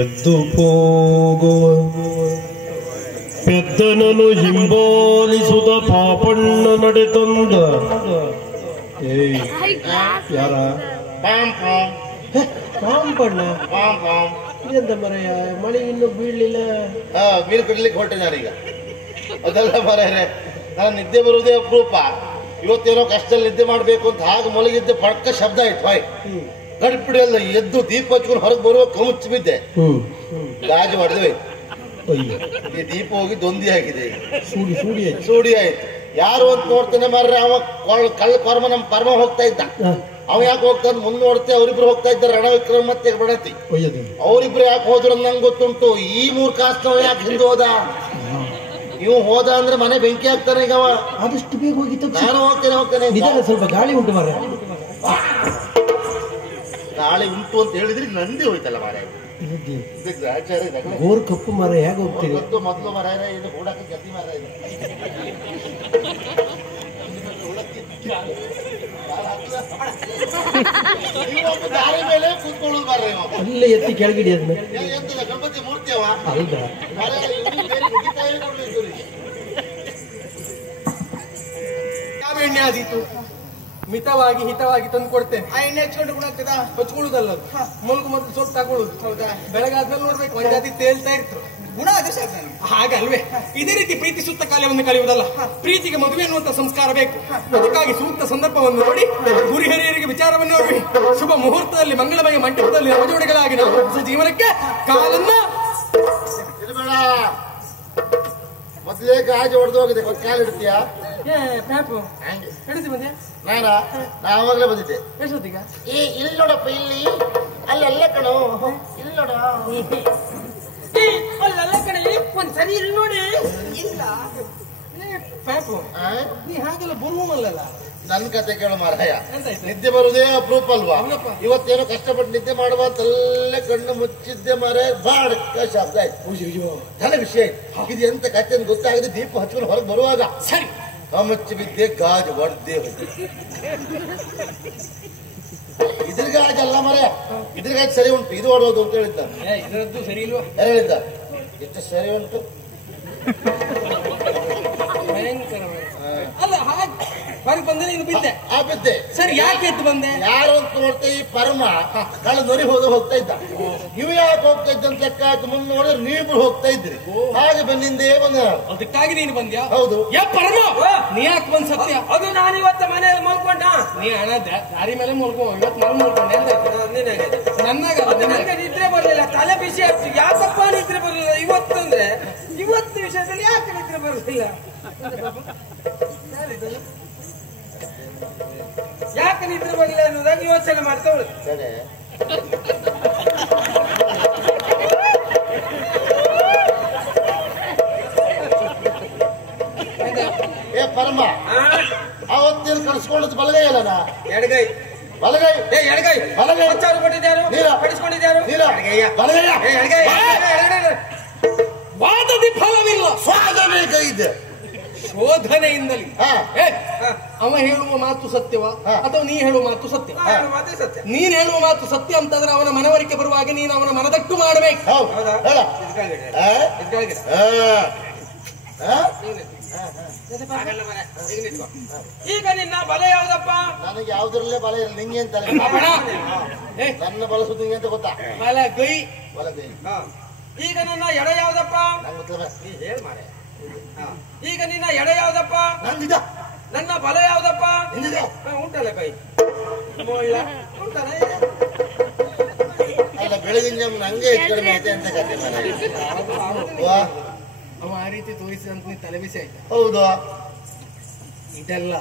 ಎದ್ದು ಹೋಗುವ ಪೆದ್ದನನು ಹಿಂಬಾಲಿಸುದ ಪಾಪಣ್ಣ ನಡೆತಂದ. ಯಾರ ಪಾಂಪಣ್ಣ? ಇದೆಂತ ಮರೆಯ, ಮಳೆ ಇನ್ನು ಬೀಳಲಿಲ್ಲ. ಮೀನು ಕಡ್ಲಿಕ್ಕೆ ಹೊರಟೆ ನಾನೀಗ. ಅದೆಲ್ಲ ಮರೆಯರೆ, ನಾನು ನಿದ್ದೆ ಬರುವುದೇ ಅಪರೂಪ. ಇವತ್ತೇನೋ ಕಷ್ಟದಲ್ಲಿ ನಿದ್ದೆ ಮಾಡ್ಬೇಕು ಅಂತ ಹಾಗೆ ಮಲಗಿದ್ದೆ, ಪಡ್ಕ ಶಬ್ದ ಆಯ್ತು. ಹಾಯ್ ಗಡಿಪಿಡಿ ಅಲ್ಲ, ಎದ್ದು ದೀಪ ಹಚ್ಕೊಂಡು ಹೊರಗೆ ಬರುವ ಕಮುಚ್ಚಿ ಬಿದ್ದೆ. ಗಾಜು ಹೊಡೆದ್ವಿ. ಈ ದೀಪ ಹೋಗಿ ದೊಂದಿ ಆಗಿದೆ, ಸೂಡಿ ಆಯ್ತು. ಯಾರು ಅಂತ ನೋಡ್ತಾನೆ ಮಾರ್ರೆ, ಅವ ಕಳ್ಳ ಕರ್ಮ ನಮ್ಮ ಪರ್ಮ ಹೋಗ್ತಾ ಇದ್ದ. ಅವ ಯಾಕೆ ಹೋಗ್ತಾ ಮುಂದೆ ನೋಡ್ತೆ, ಅವರಿಬ್ರು ಹೋಗ್ತಾ ಇದ್ದಾರೆ, ರಣವಿಕ್ರಮ ಮತ್ತೆ ಬಡತಿ. ಅವರಿಬ್ರು ಯಾಕೆ ಹೋದ್ರು ನಂಗೆ ಗೊತ್ತುಂಟು. ಈ ಮೂರ್ಖಾಸ್ತವ ಯಾಕೆ ಹಿಂದೆ ಹೋದ? ನೀವು ಹೋದ ಅಂದ್ರೆ ಮನೆ ಬೆಂಕಿ ಹಾಕ್ತಾನೆ ಈಗ. ಆದಷ್ಟು ಬೇಗ ಹೋಗಿತ್ತು. ನಾನು ಹೋಗ್ತೇನೆ. ಸ್ವಲ್ಪ ಗಾಳಿ ಉಂಟು ಮಾರ್ರೆ. ಗಾಳಿ ಉಂಟು ಅಂತ ಹೇಳಿದ್ರೆ ನಂದಿ ಹೋಯ್ತಲ್ಲ ಮಾರ. ಗೋರ್ ಕಪ್ಪು ಮರ ಹೇಗೆ ಹೋಗ್ತೀವಿ? ಮೊದಲು ಮರ ಇದು ಹೂಡಕ್ಕೆ ಗದ್ದಿ ಮರ ಇದೆ. ದಾರಿ ಮೇಲೆ ಕೂತ್ಕೊಳ್ಳೋದು ಮರ. ಅಲ್ಲೇ ಎತ್ತಿ ಕೆಳಗಿಡಿ ಅದನ್ನ. ಗಣಪತಿ ಮೂರ್ತಿ ಅವ ಅಲ್ದ ಯಾವ ಎಣ್ಣೆ ಆದೀತು? ಮಿತವಾಗಿ ಹಿತವಾಗಿ ತಂದು ಕೊಡ್ತೇನೆ. ಆ ಎಣ್ಣೆ ಹಚ್ಕೊಂಡು ಗುಣಾಗ್ತದ? ಹಚ್ಕೊಳ್ಳುದಲ್ಲ, ಮೊಲ್ಕು ಮೊದಲು ಸ್ವಲ್ಪ ತಗೊಳ್ಳುದು. ಹೌದಾ? ಬೆಳಗಾದ್ಮೇಲೆ ನೋಡ್ಬೇಕು, ಒಂದ್ ಜಾತಿ ತೇಲ್ತಾ ಇರ್ತರು. ಗುಣ ಆದ್ರೆ ಸಾಕು. ಹಾಗಲ್ವೇ? ಇದೇ ರೀತಿ ಪ್ರೀತಿ ಸೂಕ್ತ ಕಾಲವನ್ನು ಕಳೆಯುವುದಲ್ಲ, ಪ್ರೀತಿಗೆ ಮದುವೆ ಅನ್ನುವಂತ ಸಂಸ್ಕಾರ ಬೇಕು. ಅದಕ್ಕಾಗಿ ಸೂಕ್ತ ಸಂದರ್ಭವನ್ನು ನೋಡಿ ಗುರಿ ಹಿರಿಯರಿಗೆ ವಿಚಾರವನ್ನು ನೋಡಿ ಶುಭ ಮುಹೂರ್ತದಲ್ಲಿ ಮಂಗಳಮಯ ಮಂಟಪದಲ್ಲಿ ನವಜೋಡಿಗಳಾಗಿ ನಾವು ಜೀವನಕ್ಕೆ ಕಾಲನ್ನ ಮೊದಲೇ ಗಾಜು ಹೊಡೆದು ಹೋಗಿದೆ. ಕಾಲಿಡ್ತೀಯಾ? ಹಿಡಿದು ಬಂದ್ಯಾ? ನಾ ಆವಾಗಲೇ ಬಂದಿದ್ದೆ. ಎಷ್ಟೊತ್ತಿಗ? ಇಲ್ಲಿ ನೋಡಪ್ಪ, ಇಲ್ಲಿ ಅಲ್ಲ ಕಣೋ, ಇಲ್ಲಿ ನೋಡ, ಅಲ್ಲ ಕಣೆ, ಒಂದ್ ಸರಿ ಇಲ್ಲಿ ನೋಡಿ. ಇಲ್ಲ ಪಾಪು, ನೀ ಹಾಗೆಲ್ಲ ಬರುವಲ್ಲ. ನನ್ ಕತೆ ಕೇಳು ಮಾರಾಯ. ನಿದ್ದೆ ಬರುವುದೇ ಅಪರೂಪ ಅಲ್ವಾ? ಇವತ್ತೇನೋ ಕಷ್ಟಪಟ್ಟು ನಿದ್ದೆ ಮಾಡುವ ಅಂತಲ್ಲೇ ಕಣ್ಣು ಮುಚ್ಚಿದ್ದೆ ಮಾರಾಯ. ಬಾಡಕ್ಕ ಶಬ್ದ ಆಯ್ತು, ತಲೆ ವಿಷಯ ಆಯ್ತು. ಇದು ಎಂತ ಕತೆ ಅಂತ ಗೊತ್ತಾಗದೆ ದೀಪ ಹಚ್ಕೊಂಡು ಹೊರಗೆ ಬರುವಾಗ ಸರಿ ಕಮಚ್ಚಿ ಬಿದ್ದೆ, ಗಾಜು ಹೊಡೆದೇ ಹೋಯ್ತು. ಇದ್ರ ಗಾಜು ಅಲ್ಲ ಮಾರಾಯ, ಇದ್ರ ಗಾಜು ಸರಿ ಉಂಟು, ಇದು ಹೊಡೋದು ಅಂತ ಹೇಳಿದ್ದ. ಇದರದ್ದು ಸರಿ ಇಲ್ವಾ? ಹೇಳಿದ್ದ ಎಷ್ಟು ಸರಿ ಉಂಟು. ಭಯಂಕರ ಅಲ್ಲ. ಹಾಗೆ ಹೊರಗೆ ಬಂದೆ, ನೀನು ಬಿದ್ದೆ. ಬಿದ್ದೆ. ಸರಿ, ಯಾಕೆ ಎದ್ದು ಬಂದೆ? ಯಾರು ಅಂತ ನೋಡ್ತಾ ಈ ಪರಮ ಕಳ್ಳ ನೊರಿ ಹೋಗ್ತಾ ಇದ್ದ. ನೀವು ಯಾಕೆ ಹೋಗ್ತಾ ಇದ್ದಂತ ಲೆಕ್ಕ ಆಯ್ತು. ಮುಂದೆ ನೋಡಿದ್ರೆ ನೀವಿಬ್ರು ಹೋಗ್ತಾ ಇದ್ರಿ. ಹಾಗೆ ಬಂದಿಂದೇ ಬಂದ. ಅದಕ್ಕಾಗಿ ನೀನು ಬಂದ್ಯಾ? ಹೌದು. ಪರಮ, ನೀ ಯಾಕೆ ಬಂದ್ ಸತ್ಯ? ಅದು ನಾನು ಇವತ್ತ ಮನೆಯಲ್ಲಿ ಮಲ್ಕೊಂಡ. ನೀ ಹಣ ದಾರಿ ಮೇಲೆ ಮಲ್ಕೊಂಡ, ಇವತ್ತು ಮನೆ ಮಲ್ಕೊಂಡೆ. ನನಗೆ ನಿದ್ರೆ ಬರ್ಲಿಲ್ಲ, ತಲೆ ಬಿಸಿ ಆಗ್ತದೆ. ಯಾಕಪ್ಪ ನಿದ್ರೆ ಬರ್ಲಿಲ್ಲ ಇವತ್ತಂದ್ರೆ? ಇವತ್ತು ವಿಷಯದಲ್ಲಿ ಯಾಕೆ ನಿದ್ರೆ ಬರ್ಲಿಲ್ಲ? ಯಾಕೆ ನಿದ್ರೆ ಬರಲಿಲ್ಲ ಅನ್ನೋದಾಗಿ ಯೋಚನೆ ಮಾಡ್ತಾ ಉಳಿದು. ಏ ಪರಮ, ಅವತ್ತೇನು ಕಳಿಸ್ಕೊಳ್ಳೋದು ಬಲಗೈ ಅಲ್ಲ? ಎಡಗೈ. ಬಲಗೈ. ಎಡಗೈ. ಬಲಗೈ ಕೊಟ್ಟಿದ್ದಾರು, ಪಡಿಸ್ಕೊಂಡಿದ್ದಾರು. ವಾದದಿ ಫಲವಿಲ್ಲ, ಸ್ವಾದನೆ ಕೈದೆ. ಶೋಧನೆಯಿಂದಲೇ. ಅವ ಹೇಳುವ ಮಾತು ಸತ್ಯವ ಅಥವಾ ನೀ ಹೇಳುವ ಮಾತು ಸತ್ಯ? ನೀನ್ ಹೇಳುವ ಮಾತು ಸತ್ಯ ಅಂತಂದ್ರೆ ಅವನ ಮನವರಿಕೆ ಬರುವಾಗ ನೀನು ಅವನ ಮನದಟ್ಟು ಮಾಡಬೇಕು. ಈಗ ನಿನ್ನ ಬಲ ಯಾವ್ದಪ್ಪ? ನನಗೆ ಯಾವ್ದ್ರಲ್ಲೇ ಬಲ ಇಲ್ಲ. ನಿಂಗೆ ಅಂತ ನನ್ನ ಬಳಸುದು ನಿಂಗೆ ಅಂತ ಗೊತ್ತಾ? ಬಲಗೈ. ಬಲಗೈ. ಈಗ ನನ್ನ ಎಡ ಯಾವ್ದಪ್ಪ? ಹೇಳ್ ಮಾರೆ. ಈಗ ನಿನ್ನ ಎಡ ಯಾವ್ದಪ್ಪ? ನಂದಿದ. ನನ್ನ ಬಲ ಯಾವ್ದಪ್ಪ? ಉಂಟಲ್ಲ ಕೈ ಉಂಟಲ್ಲ. ಅಲ್ಲ, ಬೆಳಗಿನ ನಂಗೆ ಕಡಿಮೆ ಐತೆ ಅಂತ ಕತೆ. ಅವ ಆ ರೀತಿ ತೋರಿಸಿದಂತ ನೀ ತಲೆ ಬಿಸಿ ಆಯ್ತಾ? ಹೌದು. ಇದೆಲ್ಲ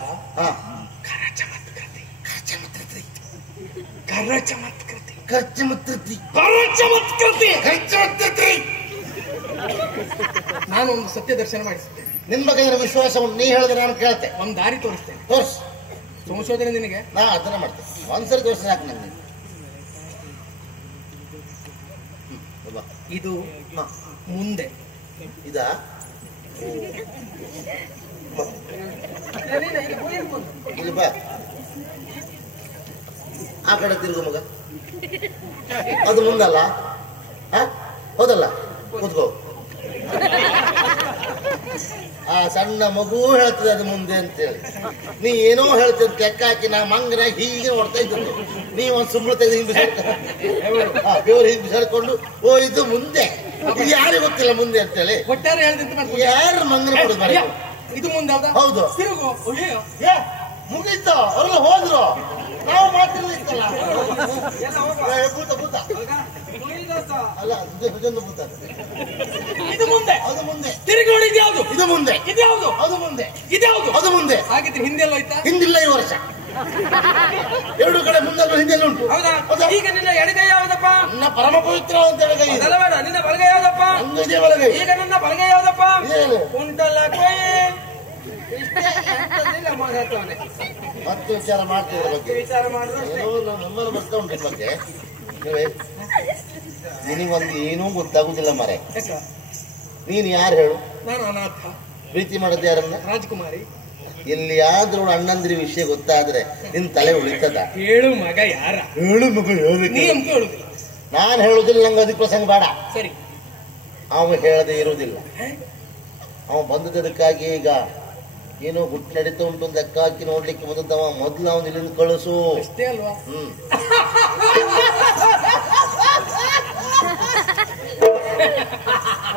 ನಾನು ಒಂದು ಸತ್ಯ ದರ್ಶನ ಮಾಡಿಸ್ತೇನೆ. ನಿನ್ ಬಗ್ಗೆ ನನಗೆ ವಿಶ್ವಾಸ ಉಂಟು. ನೀ ಹೇಳಿದ್ರೆ ನಾನು ಕೇಳ್ತೆ. ಒಂದು ದಾರಿ ತೋರಿಸ್ತೇನೆ. ತೋರ್ಸ್. ಸಂಶೋಧನೆ ನಿನಗೆ ನಾ ಅದನ್ನ ಮಾಡ್ತೇನೆ. ಒಂದ್ಸರಿ ತೋರಿಸಿ ಸಾಕು ನನಗೆ. ಇದು ಮುಂದೆ ಇದ ಇಲ್ಲಿ ಬಾ. ಆ ಕಡೆ ತಿರುಗು ಮಗ. ಅದು ಮುಂದಲ್ಲ, ಹೌದಲ್ಲ? ಕೂತ್ಕೋ. ಆ ಸಣ್ಣ ಮಗು ಹೇಳ್ತದೆ ಅದು ಮುಂದೆ ಅಂತೇಳಿ. ನೀ ಏನೋ ಹೇಳ್ತಿದ್ ಕೆಕ್ಕ ಹಾಕಿ ನಾ ಮಂಗನ ಹೀಗೆ ನೋಡ್ತಾ ಇದ್ದದ್ದು. ನೀ ಒಂದ್ ಸುಮ್ಮನೆ ತೆಗೆದು ಹಿಂಗ್ ಬೇವ್ರು ಹಿಂಗ್ ಬಿಸಾಡ್ಕೊಂಡು ಓ ಇದು ಮುಂದೆ, ಇದು ಯಾರಿಗೆ ಗೊತ್ತಿಲ್ಲ ಮುಂದೆ ಅಂತೇಳಿ. ಒಟ್ಟಾರೆ ಹೇಳ್ದಂತ ಯಾರು ಮಂಗನ ಕೊಡುದು? ಇದು ಮುಂದೆ ಹೌದು. ತಿರುಗು. ಮುಗೀತು, ಅವ್ರೆಲ್ಲ ಹೋದ್ರು, ನಾವು ಮಾತಿರ್ಲಿಕ್ಕಲ್ಲ. ಭೂತ ಭೂತ ಅಲ್ಲ, ಭೂತ. ಇದು ಮುಂದೆ, ಅದು ಮುಂದೆ. ತಿರುಗಿ ನೋಡಿ. ಇದ್ಯಾವುದು? ಇದು ಮುಂದೆ. ಇದ್ಯಾವುದು? ಅದು ಮುಂದೆ. ಇದ್ಯಾವುದು? ಅದು ಮುಂದೆ. ಹಾಗಿದ್ರೆ ಹಿಂದೆಲ್ಲ ಹೋಯ್ತಾ? ಹಿಂದಿಲ್ಲ, ಈ ವರ್ಷ ಎರಡು ಕಡೆ ಮುಂದಲ್ಲ ಹಿಂದೆಲ್ಲ ಉಂಟು. ಹೌದಾ? ಈಗ ನಿನ್ನ ಎಡಗೈ ಯಾವ್ದಪ್ಪ? ನನ್ನ ಪರಮ ಪವಿತ್ರ ಅಂತ ಎಡಗೈ. ಅದೆಲ್ಲ ಬೇಡ, ನಿನ್ನ ಬಲಗೈ ಯಾವ್ದಪ್ಪ? ಇದೇ ಒಳಗೈ. ಈಗ ನನ್ನ ಬಲಗೈ ಯಾವ್ದಪ್ಪ? ಉಂಟಲ್ಲ ಕೊಯ್. ಮತ್ತೆ ವಿಚಾರ ಮಾಡ್ತಿದ್ರ ಬಗ್ಗೆ ವಿಚಾರ ಮಾಡಿದ್ರೆ ಏನೋ ನಮ್ಮಲ್ಲಿ ಬರ್ತಾ ಉಂಟು ಬಗ್ಗೆ. ನಿನಗೊಂದು ಏನೂ ಗೊತ್ತಾಗುದಿಲ್ಲ ಮಾರೆ. ನೀನು ಯಾರು ಹೇಳು? ನಾನು ಅನಾಥ. ಪ್ರೀತಿ ಮಾಡೋದು ಯಾರನ್ನ? ರಾಜಕುಮಾರಿ. ಎಲ್ಲಿಯಾದ್ರೂ ಅಣ್ಣಂದ್ರಿ ವಿಷಯ ಗೊತ್ತಾದ್ರೆ ನಿನ್ ತಲೆ ಉಳಿತದ? ಹೇಳು ಮಗ ಯಾರ? ಹೇಳು ಮಗ. ನೀ ಅಂತ ಹೇಳುದಿಲ್ಲ. ನಾನು ಹೇಳುದಿಲ್ಲ, ನಂಗೆ ಅದಕ್ಕೆ ಪ್ರಸಂಗ ಬೇಡ. ಸರಿ. ಅವ ಹೇಳದೆ ಇರುವುದಿಲ್ಲ. ಅವ ಬಂದದಕ್ಕಾಗಿ ಈಗ ಏನೋ ಗುಟ್ಟು ನಡೀತಾ ಉಂಟು ಅಂತ ಲೆಕ್ಕ ಹಾಕಿ ನೋಡ್ಲಿಕ್ಕೆ ಬಂದದ್ದವ. ಮೊದ್ಲು ಅವನು ಇಲ್ಲಿಂದ ಕಳಿಸು. ಅಷ್ಟೇ ಅಲ್ವಾ?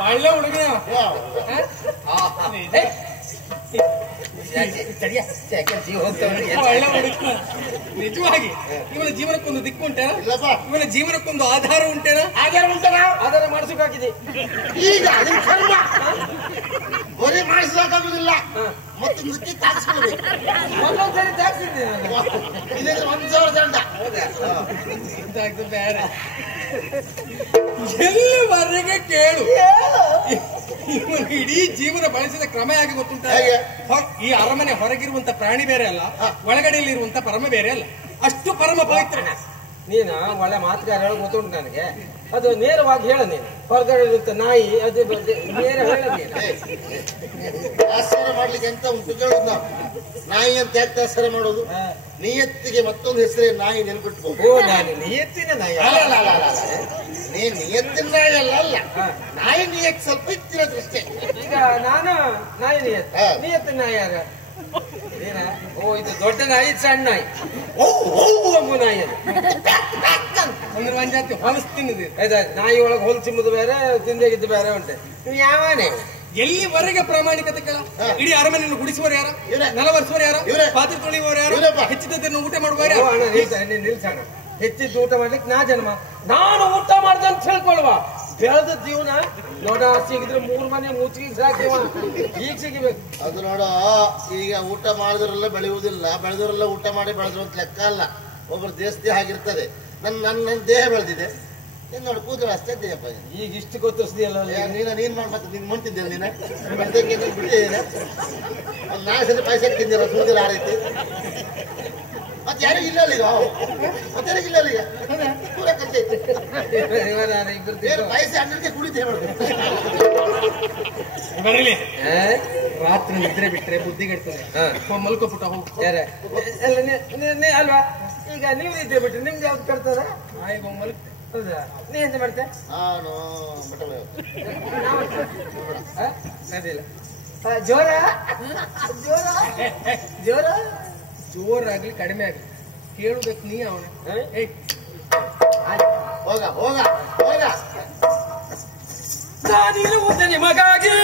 ಒಳ್ಳೆ ಹುಡುಗ. ನಿಜವಾಗಿ ಇವನ ಜೀವನಕ್ಕೊಂದು ದಿಕ್ಕು ಉಂಟೇನಾ? ಇವನ ಜೀವನಕ್ಕೊಂದು ಆಧಾರ ಉಂಟೇನಾ? ಆಧಾರ ಮಾಡಿಸಬೇಕಾಗಿದೆ. ಈಗ ಬರೀ ಮಾಡಿಸ್ಬೇಕಾಗುದಿಲ್ಲ, ಮತ್ತೆ ನೃತ್ಯ ತಾಗಿಸ್ಕೊಳ್ಬೇಕು. ಒಂದೊಂದ್ಸರಿ ತಾಗಿಸಿದ್ದೆ ಇಲ್ಲಿಂದ 1,000 ದಂಡ. ಬೇರೆ ಎಲ್ಲಿವರೆಗೆ ಕೇಳು. ಇವನು ಇಡೀ ಜೀವನ ಬಳಸಿದ ಕ್ರಮ ಹೇಗೆ ಗೊತ್ತುಂಟ? ಈ ಅರಮನೆ ಹೊರಗಿರುವಂತ ಪ್ರಾಣಿ ಬೇರೆ ಅಲ್ಲ, ಒಳಗಡೆಯಲ್ಲಿ ಇರುವಂತ ಪರಮ ಬೇರೆ ಅಲ್ಲ. ಅಷ್ಟು ಪರಮ ಪವಿತ್ರ. ನೀನು ಒಳ್ಳೆ ಮಾತುಗಾರ ಹೇಳೋ ಗೊತ್ತುಂಟು ನನಗೆ. ಅದು ನೇರವಾಗಿ ಹೇಳ. ನೀನು ಹೊರಗಡೆ ಇರುವಂತ ನಾಯಿ ಅದು ನೇರ ಹೇಳ. ನೀನು ಆಶ್ಚರ್ಯ ಮಾಡ್ಲಿಕ್ಕೆ ಎಂತ ಉಂಟು ಕೇಳುದು? ನಾವು ನಾಯಿ ಅಂತ ಯಾಕೆ ಆಶ್ಚರ್ಯ ಮಾಡೋದು? ನಿಯತ್ತಿಗೆ ಮತ್ತೊಂದು ಹೆಸರೇ ನಾಯಿ ನೆನ್ಪಿಟ್ಬೋದು. ಓ, ನಾನು ನಿಯತ್ತಿನ ನಾಯಿ. ನೀನ್ ನಿಯತ್ತಿನ ನಾಯಿ ಅಲ್ಲ. ನಾಯಿ ನಿಯತ್ ಸ್ವಲ್ಪ ಇತ್ತಿರೋದಷ್ಟೇ. ಈಗ ನಾನು ನಾಯಿ ನಿಯತ್ತಿನ ನಾಯಿ ಯಾರ? ಏನ? ಓ, ಇದು ದೊಡ್ಡ ನಾಯಿ, ಸಣ್ಣ ನಾಯಿ. ಓ ನಾಯಿ ಅದು ಅಂದ್ರೆ ಒಂದ್ ಜಾತಿ ಹೊಲಸು ತಿನ್ನದು. ಆಯ್ತಾ? ನಾಯಿ ಒಳಗೆ ಹೊಲ್ ಚಿಮ್ಮದು ಬೇರೆ, ತಿಂದಾಗಿದ್ದು ಬೇರೆ ಉಂಟೆ. ನೀವು ಯಾವನೇ? ಎಲ್ಲಿವರೆಗೆ ಪ್ರಾಮಾಣಿಕತೆ ಕೇಳ? ಇಡೀ ಅರಮನೆಯನ್ನು ಗುಡಿಸುವರು ಯಾರ? ನೆಲವರ್ಸುವರು ಯಾರ? ಪಾತ್ರೆ ತೊಳೆಯುವವರು ಯಾರು? ಹೆಚ್ಚಿದ್ದನ್ನು ಊಟ ಮಾಡುವವರು ಯಾರು? ನಿಲ್ಸೋಣ. ಹೆಚ್ಚಿದ್ದು ಊಟ ಮಾಡ್ಲಿಕ್ಕೆ ನಾ ಜನ್ಮ. ನಾನು ಊಟ ಮಾಡ್ದೆ ಅಂತ ಹೇಳ್ಕೊಳ್ವಾ? ಬೆಳೆದ ಜೀವನ ನೋಡ. ಸಿಗಿದ್ರೆ 3 ಮನೆ ಮುಚ್ಚಿಗೆ ಸಾಕಿವ. ಈಗ ಸಿಗಿಬೇಕು. ಅದು ನೋಡ, ಈಗ ಊಟ ಮಾಡಿದ್ರೆಲ್ಲ ಬೆಳೆಯುವುದಿಲ್ಲ, ಬೆಳೆದವರೆಲ್ಲ ಊಟ ಮಾಡಿ ಬೆಳೆದ್ರು ಅಂತ ಲೆಕ್ಕ ಅಲ್ಲ. ಒಬ್ಬರು ದೇಹಸ್ಥೆ ಆಗಿರ್ತದೆ. ನನ್ನ ದೇಹ ಬೆಳೆದಿದೆ, ನೀನ್ ನೋಡಿ ಕೂದಲು ಅಷ್ಟೇ ದೇಹಪ್ಪ. ಈಗ ಇಷ್ಟು ಗೊತ್ತಿಸ್ದಿಯಲ್ಲ ನೀನ್ ಮಾಡಿ ಮತ್ತೆ ನೀನ್ ಮುಂತಿದ್ದಿಲ್ಲ. ನೀನ ಬಿಟ್ಟಿದ್ದೀನ ಒಂದು 4 ಸಲ ಪೈಸೆ ತಿಂದಿರ ಕೂದಲು ಆ ರೀತಿ. ಮತ್ತೆ ಯಾರಿಗೂ ಇಲ್ಲ ಈಗ, ಮತ್ತೆ ಯಾರಿಗೂ ಇಲ್ಲ ಈಗ. ಪೂರ ಕಚ್ಚೆ ಪೈಸೆ ಅಣ್ಣನಿಗೆ ಕುಡಿತೇ ಮಾಡ್ಬೇಕು. ಬರಲಿ. ರಾತ್ರಿ ನಿದ್ರೆ ಬಿಟ್ರೆ ಬುದ್ಧಿಗೆಡ್ತದೆ. ಮಲ್ಕೊಬಿಟ್ಟ ಹೋಗಿ ಅಲ್ವಾ? ಈಗ ನೀವು ನಿದ್ರೆ ಬಿಟ್ರೆ ನಿಮ್ಗೆ ಯಾವ್ದು ಕಟ್ತದ? ಮಲ್ಕ. ಹೌದಾ? ನೀ ಎಂತ ಮಾಡ್ತೆ? ನಾನು ಅದಿಲ್ಲ. ಜೋರ ಜೋರ ಜೋರ ಜೋರಾಗ್ಲಿ ಕಡಿಮೆ ಆಗ್ಲಿ ಕೇಳುದಕ್ಕೆ ನೀ ಅವನ. ಹೋಗ ಹೋಗ ಹೋಗ. ನಾನಿರುವುದು ನಿಮಗಾಗಿ.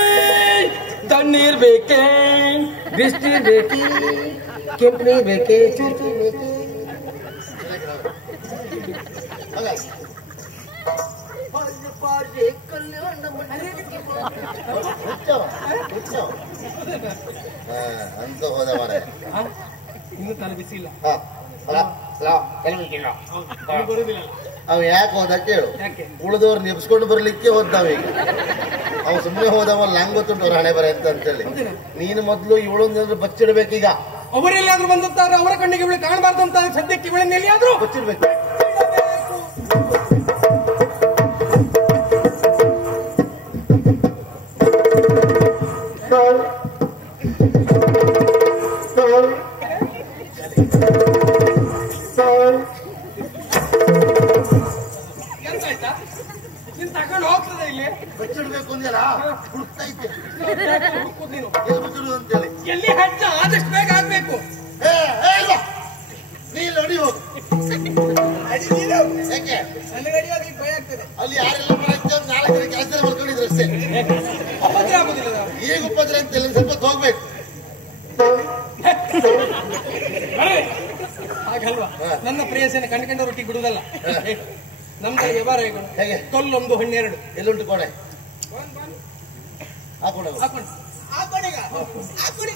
ತಣ್ಣೀರ್ ಬೇಕೆ, ಬಿಸ್ನೀರ್ ಬೇಕೆ, ಕೆಂಪು ನೀರ್ ಬೇಕೆ, ಚೂರು ಬೇಕೆ. ಅಂತ ಹೋದ ಮಾರ. ಇನ್ನು ತಲೆ ಬಿಸಿ ಇಲ್ಲ. ಬರುದಿಲ್ಲ. ಅವ್ ಯಾಕೆ ಹೋದ ಕೇಳು. ಉಳಿದವ್ರು ನೆಬ್ಸ್ಕೊಂಡು ಬರ್ಲಿಕ್ಕೆ ಹೋದ್ದಾವೀಗ. ಅವ್ ಸುಮ್ಮನೆ ಹೋದವ ನಂಗೆ ಗೊತ್ತುಂಟು ಅವ್ರ ಹಣೆ ಬರ ಅಂತ ಅಂತೇಳಿ. ನೀನು ಮೊದ್ಲು ಇವಳೊಂದು ಬಚ್ಚಿಡ್ಬೇಕೀಗ. ಅವರೆಲ್ಲಾದ್ರೂ ಬಂದಂತಾರ ಅವರ ಕಣ್ಣಿಗೆ ಇವಳು ಕಾಣಬಾರ್ದು ಅಂತ ಸದ್ಯಕ್ಕೆ ಇವಳನ್ನ ಎಲ್ಲಿಯಾದ್ರೂ ಬಚ್ಚಿಡ್ಬೇಕು. ಹೆಜ್ಜೆ ಆದಷ್ಟು ಬೇಗ ಆಗ್ಬೇಕು. ನೀನು ನೋಡಿ ಹೋಗು. ಯಾಕೆ ನನಗೆ ಅಡಿಯಾಗಿ ಭಯ ಆಗ್ತದೆ. ಅಲ್ಲಿ ಯಾರೆಲ್ಲ ಮಾಡ್ತೇವೆ ನಾಲ್ಕು ಜನ ಕೆಲಸ ಮಾಡ್ಕೊಂಡಿದ್ರು ಅಷ್ಟೇ. ಉಪದ್ರ ಆಗುದಿಲ್ಲ. ಈಗ ಉಪದ್ರ ಅಂತಿಲ್ಲ, ಸ್ವಲ್ಪ ಹೋಗ್ಬೇಕು. ಹಾಗಲ್ವಾ? ನನ್ನ ಪ್ರೇಯಸನ ಕಂಡುಕೊಂಡವರೊಟ್ಟಿಗೆ ಬಿಡುವುದಲ್ಲ. ನಮ್ದು ವ್ಯವಹಾರ ಹೇಗೆ? ತೊಲ್ಲೊಂದು 12 ಎಲ್ಲುಂಟು ಕೋಣೆ ಹಾಕೊಂಡು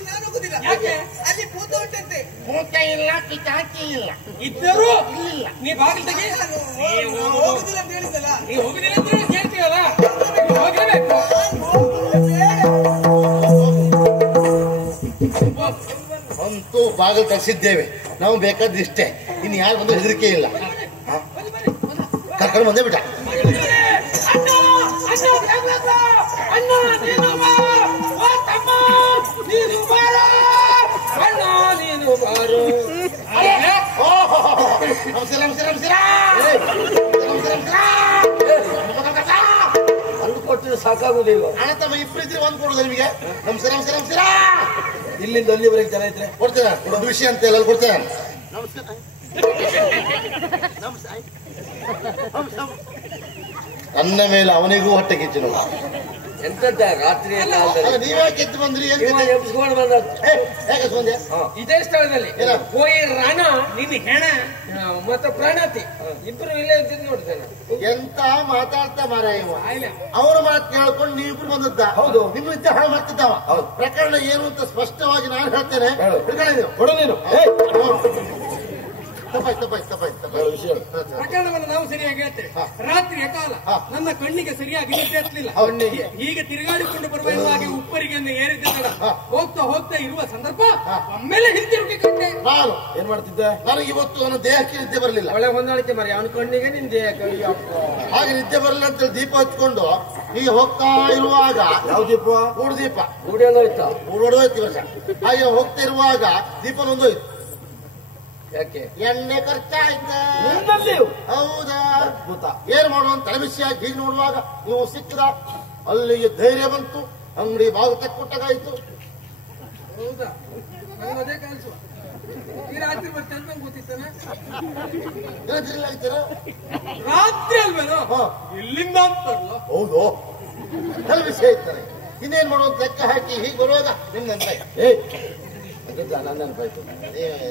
ನಾನು ಹೋಗುದಿಲ್ಲ. ಯಾಕೆ? ಅಲ್ಲಿ ಕೂತ ಉಂಟಂತೆ. ಮೂಟ ಇಲ್ಲ, ಕಿಟಾಕಿ ಇಲ್ಲ. ಇದ್ದರೂ ಇಲ್ಲ. ನೀ ಬಾಗಿಲು ತೆಗಿ. ಹೋಗುದಿಲ್ಲ ಅಂತ ಹೇಳಿದಲ್ಲ. ನೀವು ಹೋಗುದಿಲ್ಲ ಅಂತ ಹೇಳಿ ಕೇಳ್ತೀವಲ್ಲ, ಹೋಗಲೇಬೇಕು. ಅಂತೂ ಬಾಗಿಲು ತರಿಸಿದ್ದೇವೆ ನಾವು, ಬೇಕಾದ್ರೆ ಇಷ್ಟೇ. ಇನ್ನು ಯಾರು ಬಂದು ಹೆದರಿಕೆ ಇಲ್ಲ. ಕರ್ಕೊಂಡು ಬಂದೇ ಬಿಟ್ಟ. ಅಲ್ಲಿ ಕೊಟ್ಟಿದ್ದು ಸಾಕಾಗುದಿಲ್ಲ. ಅಣ್ಣ ತಮ್ಮ ಇಬ್ರು ಇದ್ರೆ ಒಂದು ಕೊಡುದು ನಿಮಗೆ. ನಮಸ್ಕಾರ ನಮಸ್ಕಾರ ನಮಸ್ಕಾರ. ಇಲ್ಲಿಂದ ಅಲ್ಲಿವರೆಗೆ ಜನ ಇದ್ರೆ ಕೊಡ್ತೇನೆ. ಒಂದು ವಿಷಯ ಅಂತ ಎಲ್ಲ ಕೊಡ್ತೇನೆ. ನನ್ನ ಮೇಲೆ ಅವನಿಗೂ ಹೊಟ್ಟೆ ಕಿಚ್ಚು ನೋಡಿ. ಎಂತದ್ದ ರಾತ್ರಿ ನೀವ್ಯಾಕೆ ಎದ್ದು ಬಂದ್ರಿ? ಎಬ್ಸ್ಕೊಂಡು ಬಂದ ಹೇಗೆ ಬಂದೆ? ಇದೇ ಸ್ಥಳದಲ್ಲಿ ಏನ? ಹೋಯಿ ರಾಣ ನಿನ್ನ ಹೆಣ ಮತ್ತೆ ಪ್ರಣತಿ ಇಬ್ರು ಇಲ್ಲೇ ಇದ್ದು ನೋಡ್ತೇನೆ. ಎಂತ ಮಾತಾಡ್ತಾ ಮಾರ ಇವ. ಅವರ ಮಾತು ಕೇಳ್ಕೊಂಡು ನೀವಿಬ್ರು ಬಂದದ್ದ. ಹೌದು. ನಿಮ್ಮ ಇದ್ದ ಹಾಳು ಮಾಡ್ತಿದ್ದಾವ. ಪ್ರಕರಣ ಏನು ಅಂತ ಸ್ಪಷ್ಟವಾಗಿ ನಾನು ಹೇಳ್ತೇನೆ. ಕೊಡು ನೀನು. ತಪ್ಪಾಯ್ತು. ವಿಷಯ ಪ್ರಕರಣವನ್ನು ನಾವು ಸರಿಯಾಗಿ ಹೇಳ್ತೇವೆ. ರಾತ್ರಿಯ ಕಾಲ ನನ್ನ ಕಣ್ಣಿಗೆ ಸರಿಯಾಗಿ ನಿದ್ದೆ ಹತ್ತಲಿಲ್ಲ. ಹೀಗೆ ತಿರುಗಾಡಿಕೊಂಡು ಬರುವ ಹಾಗೆ ಉಪ್ಪರಿಗೆಯನ್ನು ಏರಿದ್ದ. ಹೋಗ್ತಾ ಇರುವ ಸಂದರ್ಭ ಒಮ್ಮೆಲೆ ಹಿಂದಿರುಗಿ ಕಂಡೆ. ನಾನು ಏನ್ ಮಾಡ್ತಿದ್ದೆ? ನನಗೆ ಇವತ್ತು ನನ್ನ ದೇಹಕ್ಕೆ ನಿದ್ದೆ ಬರಲಿಲ್ಲ. ಒಳ್ಳೆ ಹೊಂದಾಣಿಕೆ ಮರಿ ಅವನ ಕಣ್ಣಿಗೆ ನಿನ್ ದೇಹಕ್ಕೆ. ಹಾಗೆ ನಿದ್ದೆ ಬರಲಿಲ್ಲ ಅಂತ ದೀಪ ಹಚ್ಕೊಂಡು ಹೀಗೆ ಹೋಗ್ತಾ ಇರುವಾಗ. ಯಾವ ದೀಪ? ಊರು ದೀಪ. ಗುಡಿ ಎಲ್ಲ ಹೋಯ್ತಾ? ಊರು ಹೊಡೆದೋಯ್ತು ವರ್ಷ. ಹಾಗೆ ಹೋಗ್ತಾ ಇರುವಾಗ ದೀಪ ನೊಂದೋಯ್ತು. ಯಾಕೆ? ಎಣ್ಣೆ ಖರ್ಚಾಯ್ತ. ಹೌದಾ? ಅದ್ಭುತ. ಏನ್ ಮಾಡುವಂತ ತಲೆಬಿಸಿಯಾಗಿ ಹೀಗೆ ನೋಡುವಾಗ ನೀವು ಸಿಕ್ಕದ. ಅಲ್ಲಿಗೆ ಧೈರ್ಯ ಬಂತು. ಅಂಗಡಿ ಬಾಗಿಲು ತಕ್ಕೊಟ್ಟಾಗಾಯ್ತು. ಹೌದಾ? ನನಗೆ ಅದೇ ಕನಸು. ಈ ರಾತ್ರಿ ಬರ್ತೇನೆ ಅಂತ ನಂಗೆ ಗೊತ್ತಿತ್ತಾನೆ. ಆಗ್ತೀರಾ? ರಾತ್ರಿ ಅಲ್ವೇನೋ? ಇಲ್ಲಿಂದ ಅಂತಲ್ಲ. ಹೌದು, ತಲೆಬಿಸಿ ಆಯ್ತಾನೆ. ಇನ್ನೇನ್ ಮಾಡುವಂತ ಲೆಕ್ಕ ಹಾಕಿ ಹೀಗೆ ಬರುವಾಗ ನಿಮ್ಗಂತ ನನ್ನ ನೆನಪಾಯ್ತು.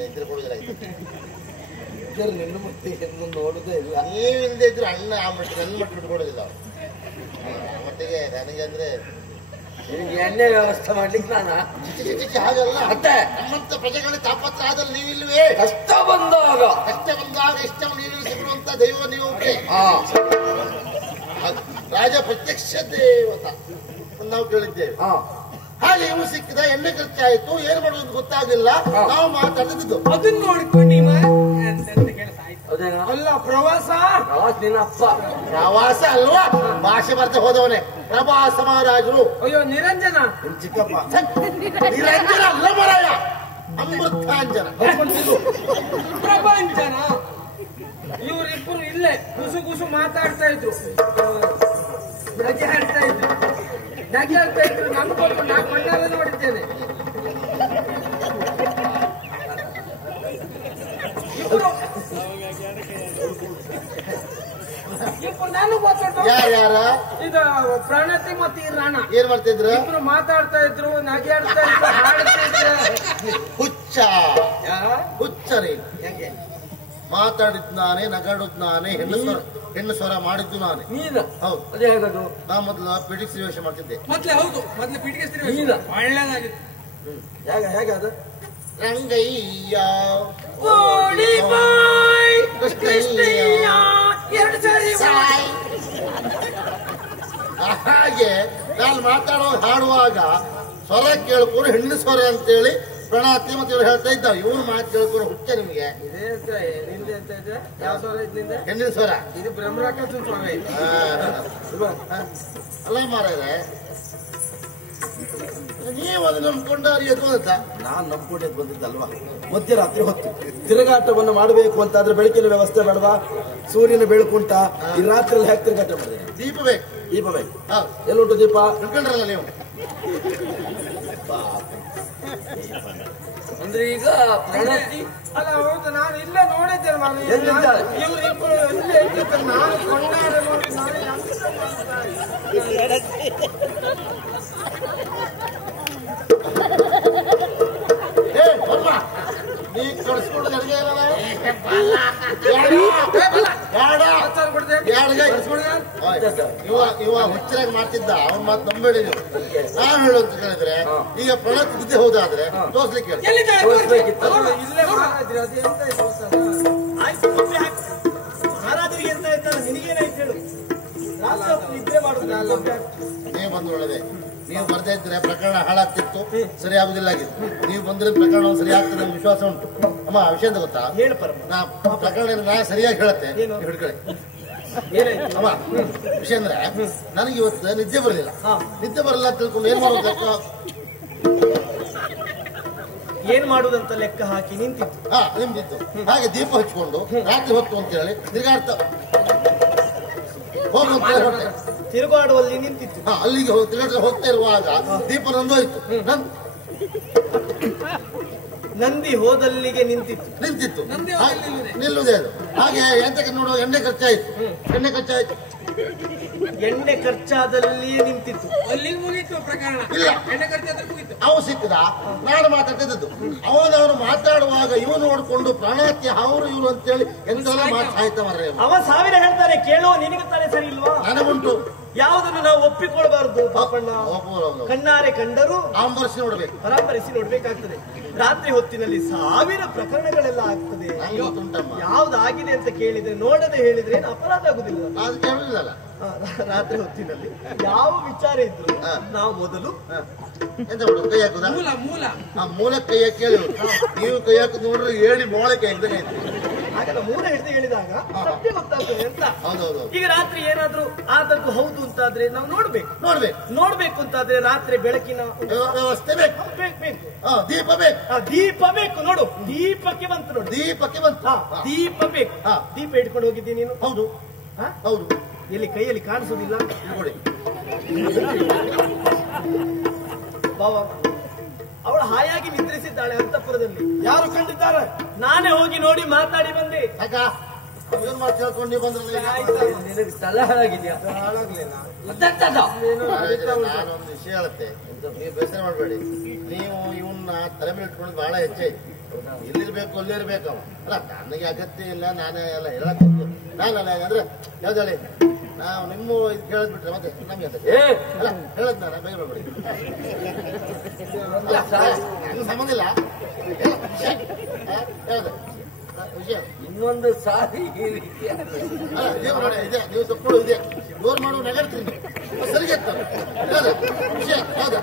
ಇದ್ರೆ ಕೊಡುದಿಲ್ಲ. ನಿನ್ನ ಮತ್ತೆ ನೋಡುದೇ ಇಲ್ಲ. ನೀವಿಲ್ಲದೆ ಇದ್ರು ಅಣ್ಣ ಆ ಮಟ್ಟಿಗೆ ನನ್ನ ಮಟ್ಟ ಬಿಟ್ಕೊಡೋದಿಲ್ಲ. ಮಟ್ಟಿಗೆ ನನಗೆ ಅಂದ್ರೆ ಎಣ್ಣೆ ವ್ಯವಸ್ಥೆ ಮಾಡ್ಲಿಕ್ಕೆ ನಾನು ಹಾಗಲ್ಲ. ಮತ್ತೆ ನಮ್ಮಂತ ಪ್ರಜೆಗಳಿಗೆ ತಾಪತ್ರ ಆದಲ್ಲಿ ನೀವಿಲ್ವೇ? ಕಷ್ಟ ಬಂದಾಗ ಇಷ್ಟ ನೀರು ಸಿಗುವಂತ ದೈವ ನೀವು. ರಾಜ ಪ್ರತ್ಯಕ್ಷ ದೇವತ ನಾವು ಕೇಳಿದ್ದೇವೆ. ಹಾಗೆ ಇವು ಸಿಕ್ಕಿದ. ಎಣ್ಣೆ ಖರ್ಚಾಯ್ತು. ಏನ್ ಮಾಡೋದು ಗೊತ್ತಾಗಲಿಲ್ಲ. ನಾವು ಮಾತಾಡಿದ್ದು ಅದನ್ನ ನೋಡ್ಕೊಂಡು ಅಲ್ಲ ಪ್ರವಾಸ. ನಿನ್ನ ಅಪ್ಪ ಪ್ರವಾಸ ಅಲ್ವಾ? ಭಾಷೆ ಬರ್ತಾ ಹೋದವನೇ ಪ್ರವಾಸ ಮಹಾರಾಜರು. ಅಯ್ಯೋ ನಿರಂಜನ ಚಿಕ್ಕಪ್ಪ. ನಿರಂಜನ ಅಲ್ಲ ಮರಾಯ, ಅಮೃತಾಂಜನ. ಪ್ರಪಂಚನ. ಇವರಿಬ್ಬರು ಇಲ್ಲೇ ಗುಸು ಮಾತಾಡ್ತಾ ಇದ್ರು. ನಗೆ ಆಡ್ತಾ ಇದ್ರು. ನನ್ ಕೊಟ್ಟು ನಾ ಕಣ್ಣಾಲ ನೋಡಿದ್ದೇನೆ. ನಾನು ಯಾರ ಇದು ಪ್ರಣತಿ ಮತ್ತೆ ಈ ರಾಣ ಏನ್ ಮಾಡ್ತಿದ್ರು? ಇಬ್ರು ಮಾತಾಡ್ತಾ ಇದ್ರು, ನಗೆ ಆಡ್ತಾ ಇದ್ರು, ಹಾಡ್ತಾ ಇದ್ರು. ಹುಚ್ಚರಿ ಮಾತಾಡಿದ್ ನಾನೇ, ನಗಾಡುದ್ ನಾನೇ, ಹೆಣ್ಣು ಸ್ವರ ಮಾಡಿದ್ದು ನಾನೇ. ನೀನು? ಹೌದು. ಅದೇ ಹೇಗದು? ನಾ ಮೊದಲು ಪಿಟಿಕ್ಸ್ ವೇಷ ಮಾಡ್ತಿದ್ದೆ. ಮೊದ್ಲೇ ಹೌದು, ಮೊದ್ಲು ಪಿಟಿಗೆ ಒಳ್ಳೇದಾಗಿತ್ತು. ಹೇಗೆ ಅದು? ರಂಗಯ್ಯ ಹಾಗೆ ನಾನು ಹಾಡುವಾಗ ಸ್ವರ ಕೇಳ್ಕೊಂಡು ಹೆಣ್ಣು ಸ್ವರ ಅಂತೇಳಿ ಪ್ರಣಾತಿ ಮತ್ತೆ ಇವ್ರು ಹೇಳ್ತಾ ಇದ್ದಾವೆ. ಇವನು ಮಾತು ಕೇಳ್ಕೊಂಡು ಹುಚ್ಚ ನಿಮ್ಗೆ. ಹೆಣ್ಣಿನ ಸ್ವರ ಇದು ಬ್ರಹ್ಮರಾಕ್ಷಸ ಸ್ವರ. ಅಲ್ಲ ಮಾರಾಯ, ನೀವು ಅದು ನಂಬ್ಕೊಂಡ ಎದ್ದು ಬಂದ. ನಾನ್ ನಂಬ್ಕೊಂಡೆ ಬಂದಿದ್ದಲ್ವಾ? ಮಧ್ಯರಾತ್ರಿ ಹೊತ್ತು ತಿರುಗಾಟವನ್ನು ಮಾಡಬೇಕು ಅಂತಾದ್ರೆ ಬೆಳಕಿನ ವ್ಯವಸ್ಥೆ ಬೇಡವಾ? ಸೂರ್ಯನ ಬೆಳಕುಂಟ. ಈ ರಾತ್ರಿಯಲ್ಲಿ ಹೇಗೆ ತಿರುಗಾಟ ಮಾಡಿದೆ? ದೀಪ ಬೇಕು. ದೀಪ ಬೇಕು. ಎಲ್ಲುಂಟು ದೀಪ? ತಿಳ್ಕೊಂಡ್ರಲ್ಲ ನೀವು. ಅಂದ್ರೆ ಈಗ ಪ್ರಣತಿ ಅಲ್ಲ ಹೌದು, ನಾನು ಇಲ್ಲೇ ನೋಡಿದ್ದೇನೆ ನಾನು. ಎಲ್ಲಿದ್ದಾರೆ? ಇವ್ರು ಇಬ್ಬರು ಇಲ್ಲೇ ಇರ್ತಿದ್ದಾರೆ. ನಾನು ಕೊಂಡಾರೆ ನೋಡಿ ನಾನು ನೀ ಕಡಿಸ್ಕೊಂಡು ನನಗೆ ಇವ ಹುಚ್ಚರಾಗಿ ಮಾಡ್ತಿದ್ದ ಅವನ್ ಮಾತು ನಂಬೇಡಿ ನೀವು. ನಾನ್ ಹೇಳು ಅಂತ ಕೇಳಿದ್ರೆ ಈಗ ಪ್ರಣತ್ ಬುದ್ಧಿ ಹೌದಾದ್ರೆ ತೋರ್ಸ್ಲಿಕ್ಕೆ ಹೇಳಿ. ಇಲ್ಲೇ ಮಾಡಿದ್ರಿ. ಅದು ಎಂತ ಆಯ್ತು ಗೊತ್ತಾ? ಯಾರಾದ್ರಿಗೆ ಎಂತ ಆಯ್ತಲ್ಲ, ನಿನಗೇನಾಯ್ತು ಹೇಳು. ನಿದ್ರೆ ಮಾಡುದು ನೀವು ಬಂದು ಒಳ್ಳೆದೆ. ನೀವು ಬರ್ದೇ ಇದ್ರೆ ಪ್ರಕರಣ ಹಾಳಾಗ್ತಿತ್ತು, ಸರಿ ಆಗುದಿಲ್ಲ ಆಗಿತ್ತು. ನೀವು ಬಂದ್ರೆ ಪ್ರಕರಣ ಸರಿ ಆಗ್ತದೆ ಅಂತ ವಿಶ್ವಾಸ ಉಂಟು. ಅಮ್ಮ ವಿಷಯ ಅಂತ ಗೊತ್ತಾ? ಹೇಳು ಪರಮ. ನಾ ಪ್ರಕರಣ ನಾ ಸರಿಯಾಗಿ ಹೇಳತ್ತೆ, ಹಿಡ್ಕೊಳ್ಳಿ. ಅಮ್ಮ ವಿಷಯ ಅಂದ್ರೆ ನನಗೆ ಇವತ್ತು ನಿದ್ದೆ ಬರಲಿಲ್ಲ. ನಿದ್ದೆ ಬರಲ್ಲ ಅಂತ ತಿಳ್ಕೊಂಡು ಏನ್ ಮಾಡೋದು? ಏನ್ ಮಾಡುದಂತ ಲೆಕ್ಕ ಹಾಕಿ ನಿಂತಿತ್ತು. ನಿಮ್ದಿತ್ತು. ಹಾಗೆ ದೀಪ ಹಚ್ಕೊಂಡು ರಾತ್ರಿ ಹೊತ್ತು ಅಂತ ಹೇಳಿ ತಿರುಗಾಡ್ತಾ ಹೋಗುವಂತ ತಿರುಗಾಡುವಲ್ಲಿ ನಿಂತಿತ್ತು. ಅಲ್ಲಿಗೆ ತಿರುಗಾಡ್ತಾ ಹೋಗ್ತಾ ಇರುವಾಗ ದೀಪ ನಂದೋಯ್ತು. ನಂದಿ ಹೋದಲ್ಲಿಗೆ ನಿಂತಿತ್ತು. ನಿಲ್ಲುದೇ ಅದು. ಹಾಗೆ ಎಂತಕ್ಕೆ ನೋಡುವ ಎಣ್ಣೆ ಖರ್ಚಾಯ್ತು. ಎಣ್ಣೆ ಖರ್ಚಾದಲ್ಲಿಯೇ ನಿಂತಿತ್ತು. ಅಲ್ಲಿ ಮುಗೀತು ಪ್ರಕರಣ. ಇಲ್ಲ, ಎಣ್ಣೆ ಖರ್ಚಾದ್ರೆ ಮುಗೀತು. ಅವ ಸಿಕ್ಕದ, ನಾನು ಮಾತಾಡ್ತಿದ್ದದ್ದು. ಅವನವರು ಮಾತಾಡುವಾಗ ಇವು ನೋಡ್ಕೊಂಡು ಪ್ರಾಣಹತ್ಯೆ ಅವರು ಇವರು ಅಂತೇಳಿ ಎಂತೆಲ್ಲ ಮಾತಾಡ್ತಾ ಮರ್ರೆ. ಅವ ಸಾವಿರ ಹೇಳ್ತಾರೆ, ಕೇಳುವ ನಿನಗೆ ತಾನೇ ಸರಿ ಇಲ್ವಾ? ನನಗುಂಟು. ಯಾವುದನ್ನು ನಾವು ಒಪ್ಪಿಕೊಳ್ಬಾರ್ದು ಪಾಪಣ್ಣ. ಕಣ್ಣಾರೆ ಕಂಡರೂ ಪರಾಮರಿಸಿ ನೋಡ್ಬೇಕಾಗ್ತದೆ. ರಾತ್ರಿ ಹೊತ್ತಿನಲ್ಲಿ ಸಾವಿರ ಪ್ರಕರಣಗಳೆಲ್ಲ ಆಗ್ತದೆ. ಯಾವ್ದಾಗಿದೆ ಅಂತ ಕೇಳಿದ್ರೆ ನೋಡದೆ ಹೇಳಿದ್ರೆ ಏನು ಅಪರಾಧ ಆಗುದಿಲ್ಲ. ರಾತ್ರಿ ಹೊತ್ತಿನಲ್ಲಿ ಯಾವ ವಿಚಾರ ಇದ್ರು ನಾವು ಮೊದಲು ಎಂತ ಮಾಡುದು? ಕೈ ಹಾಕುದಾ? ಮೂಲ ಕೈ ಹಾಕಿ ಹೇಳಿ. ನೀವು ಕೈ ಹಾಕುದು ನೋಡ್ರೆ ಹೇಳಿ ಮೋಳೆ ಕೈ ಹಾಗೆಲ್ಲ ಮೂಲ ಹಿಡಿದು ಹೇಳಿದಾಗ ಸತ್ಯ ಗೊತ್ತಾಗ್ತದೆ ಅಂತ. ಈಗ ರಾತ್ರಿ ಏನಾದ್ರೂ ಆದದ್ದು ಹೌದು ಅಂತಾದ್ರೆ ನಾವು ನೋಡ್ಬೇಕು ಅಂತಾದ್ರೆ ರಾತ್ರಿ ಬೆಳಕಿನ ವ್ಯವಸ್ಥೆ ಬೇಕು. ದೀಪ ಬೇಕು. ನೋಡು, ದೀಪಕ್ಕೆ ಬಂತು. ನೋಡು, ದೀಪ ಬೇಕು. ದೀಪ ಇಟ್ಕೊಂಡು ಹೋಗಿದ್ದೀನಿ ನೀನು? ಹೌದು. ಎಲ್ಲಿ ಕೈಯಲ್ಲಿ ಕಾಣಿಸುದಿಲ್ಲ ನೋಡಿ. ಬಾವಾ, ಅವಳು ಹಾಯಾಗಿ ನಿದ್ರಿಸಿದ್ದಾಳೆ ಅಂತಃಪುರದಲ್ಲಿ. ಯಾರು ಕಂಡಿದ್ದಾರೆ? ನಾನೇ ಹೋಗಿ ನೋಡಿ ಮಾತಾಡಿ ಬಂದೆ. ಕೇಳ್ಕೊಂಡು ನೀವು ಬಂದ್ರೆ ತಲ ಹಾಳಾಗಿದ್ಯಾ? ನಾನೊಂದು ವಿಷಯ ಹೇಳುತ್ತೆ, ನೀವು ಬೇಸರ ಮಾಡಬೇಡಿ. ನೀವು ಇವನ್ನ ತಲೆ ಮೇಲೆ ಇಟ್ಕೊಂಡು ಬಹಳ ಹೆಚ್ಚಾಯ್ತು. ಎಲ್ಲಿರ್ಬೇಕು ಅಲ್ಲಿರ್ಬೇಕು. ಅಲ್ಲ, ನನಗೆ ಅಗತ್ಯ ಇಲ್ಲ. ನಾನೇ ಎಲ್ಲ ಹೇಳಕ್ ನಾನಲ್ಲ ಅಂದ್ರೆ ಯಾವ್ದು ನಾವು ನಿಮ್ಮ ಇದು ಕೇಳಿದ್ಬಿಟ್ರೆ ಮತ್ತೆ ನಮ್ಗೆ ಅಲ್ಲ ಹೇಳದ್ ನಾನು ಬೇಗ ಮಾಡ್ಬೇಡಿ. ಸಂಬಂಧ ಇಲ್ಲ ಹೇಳೋದು ವಿಷಯ. ಇನ್ನೊಂದು ಸಾರಿ ಇದೆ, ನೀವು ತಪ್ಪು ಇದೆ. ಜೋರ್ ಮಾಡುವ ನಗರ್ತೀನಿ ಸರಿಗೆ ಇರ್ತಾರೆ ವಿಷಯ. ಹೌದಾ?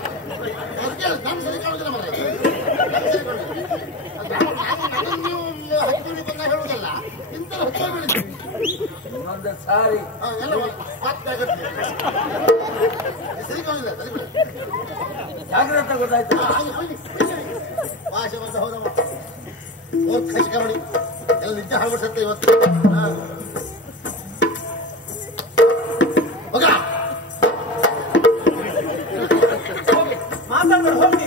ನಾನು ಸರಿ ಕಾಣುದಿಲ್ಲ ಮರ. ನೀವು ಹತ್ತಿ ಬಂದ ಹೇಳುವುದಲ್ಲ, ಇಂಥ ಹಚ್ಚ ಬೆಳಿತೀವಿ. ಇನ್ನೊಂದು ಸಾರಿ ಎಲ್ಲ ಮತ್ತೆ ಆಗತ್ತೆ. ಸರಿ ಕಾಣುದಿಲ್ಲ, ಸರಿ ಬಿಡಿ. ಜಾಗ್ರತೆ ಗೊತ್ತಾಯ್ತು. ಭಾಷೆ ಬಂದ ಹೌದಮ್ಮ. ಖಚಿತ ಮಾಡಿ ಎಲ್ಲ ನಿಜ ಹಾಳ್ಬಿಡ್ಸತ್ತೆ ಇವತ್ತು. ಮಾತಾಡ್ಬೇಡ, ಹೋಗಿ.